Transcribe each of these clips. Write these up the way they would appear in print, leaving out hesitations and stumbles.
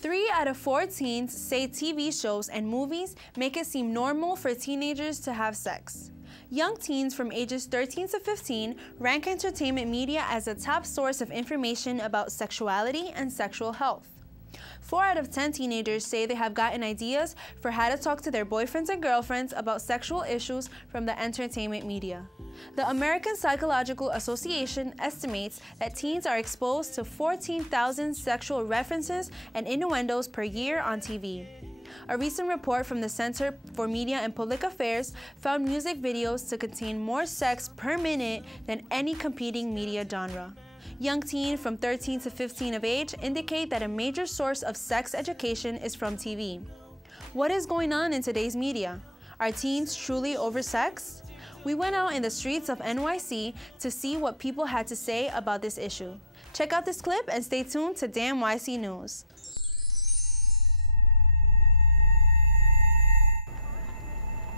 3 out of 4 teens say TV shows and movies make it seem normal for teenagers to have sex. Young teens from ages 13 to 15 rank entertainment media as a top source of information about sexuality and sexual health. 4 out of 10 teenagers say they have gotten ideas for how to talk to their boyfriends and girlfriends about sexual issues from the entertainment media. The American Psychological Association estimates that teens are exposed to 14,000 sexual references and innuendos per year on TV. A recent report from the Center for Media and Public Affairs found music videos to contain more sex per minute than any competing media genre. Young teens from 13 to 15 of age indicate that a major source of sex education is from TV. What is going on in today's media? Are teens truly oversexed? We went out in the streets of NYC to see what people had to say about this issue. Check out this clip and stay tuned to Damn YC News.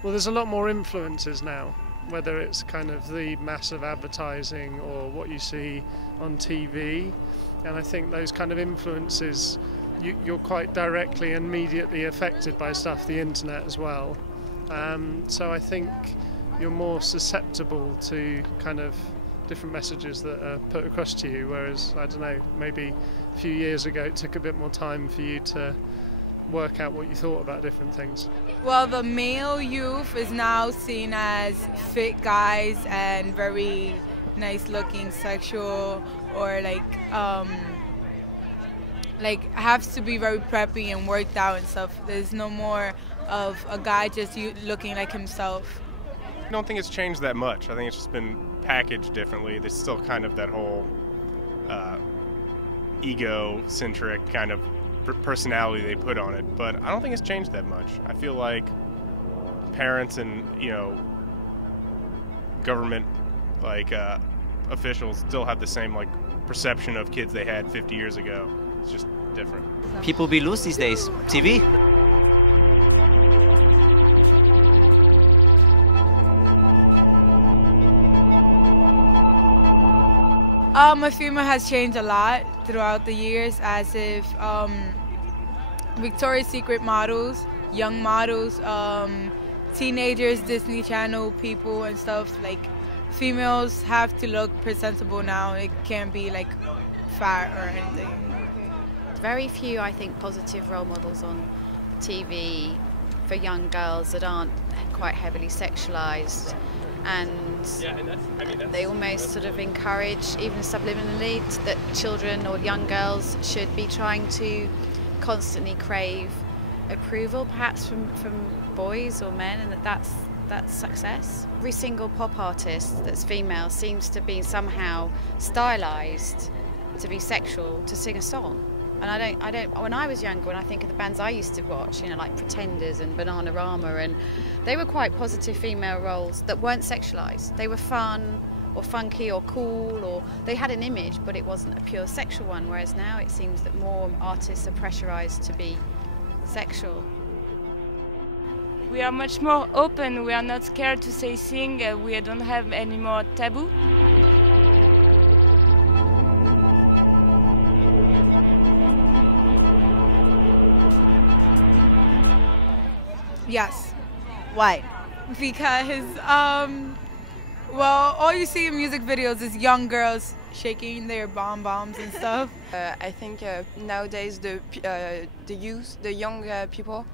Well, there's a lot more influences now, whether it's kind of the massive advertising or what you see on TV. And I think those kind of influences, you're quite directly and immediately affected by stuff, the internet as well. So I think you're more susceptible to kind of different messages that are put across to you, whereas, I don't know, maybe a few years ago it took a bit more time for you to work out what you thought about different things. Well, the male youth is now seen as fit guys and very nice looking, sexual, or like has to be very preppy and worked out and stuff. There's no more of a guy just looking like himself. I don't think it's changed that much. I think it's just been packaged differently. There's still kind of that whole ego-centric kind of personality they put on it, but I don't think it's changed that much. I feel like parents and, government officials still have the same perception of kids they had 50 years ago. It's just different. People be loose these days. TV. My female has changed a lot throughout the years, as if Victoria's Secret models, young models, teenagers, Disney Channel people and stuff, females have to look presentable now. It can't be fat or anything. Very few, I think, positive role models on TV for young girls that aren't quite heavily sexualized. And they almost sort of encourage, even subliminally, that children or young girls should be trying to constantly crave approval, perhaps from boys or men, and that's success. Every single pop artist that's female seems to be somehow stylized to be sexual to sing a song. And I don't. When I was younger, when I think of the bands I used to watch, like Pretenders and Bananarama, and they were quite positive female roles that weren't sexualized. They were fun or funky or cool, or they had an image, but it wasn't a pure sexual one. Whereas now it seems that more artists are pressurized to be sexual. We are much more open. We are not scared to say things. We don't have any more taboo. Yes. Why? Because, well, all you see in music videos is young girls shaking their bombs and stuff. I think nowadays the youth, the young people,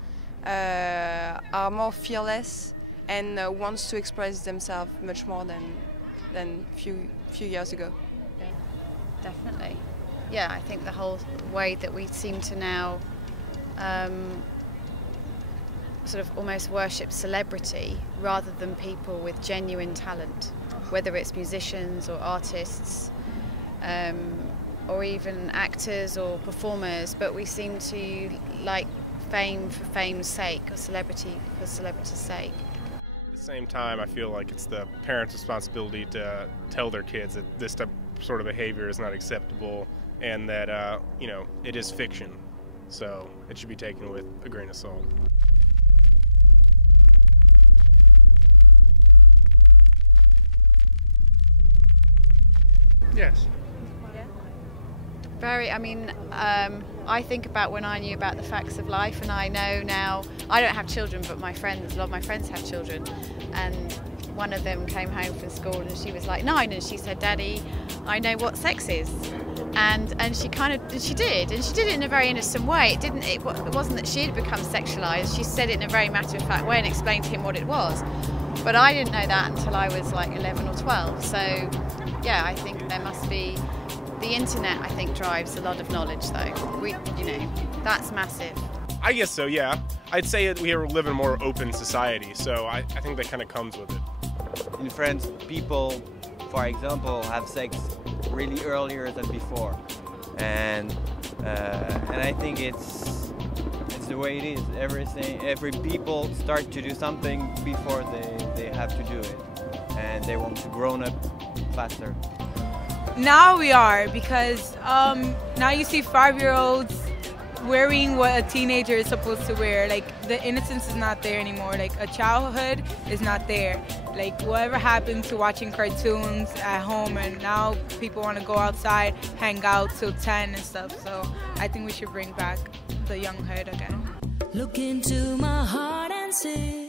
are more fearless and wants to express themselves much more than few years ago. Yeah. Definitely. Yeah, I think the whole way that we seem to now sort of almost worship celebrity rather than people with genuine talent, whether it's musicians or artists or even actors or performers, but we seem to like fame for fame's sake or celebrity for celebrity's sake. At the same time, I feel like it's the parents' responsibility to tell their kids that this type sort of behavior is not acceptable and that it is fiction, so it should be taken with a grain of salt. Yes. Very, I mean, I think about when I knew about the facts of life, and I know now, I don't have children, but my friends, a lot of my friends have children, and one of them came home from school and she was like 9 and she said, "Daddy, I know what sex is." And she did it in a very innocent way. It wasn't that she had become sexualized. She said it in a very matter-of-fact way and explained to him what it was. But I didn't know that until I was like 11 or 12. So yeah, I think there must be, the internet I think drives a lot of knowledge though. That's massive. I guess so, yeah. I'd say that we live in a more open society, so I think that kind of comes with it. In France, people, for example, have sex really earlier than before, and I think it's the way it is. Every people start to do something before they have to do it, and they want to grow up faster. Now we are, because now you see 5-year-olds wearing what a teenager is supposed to wear. Like, the innocence is not there anymore. Like, a childhood is not there. Like, whatever happened to watching cartoons at home, and now people want to go outside, hang out till 10 and stuff. So I think we should bring back the younghood again. Look into my heart and say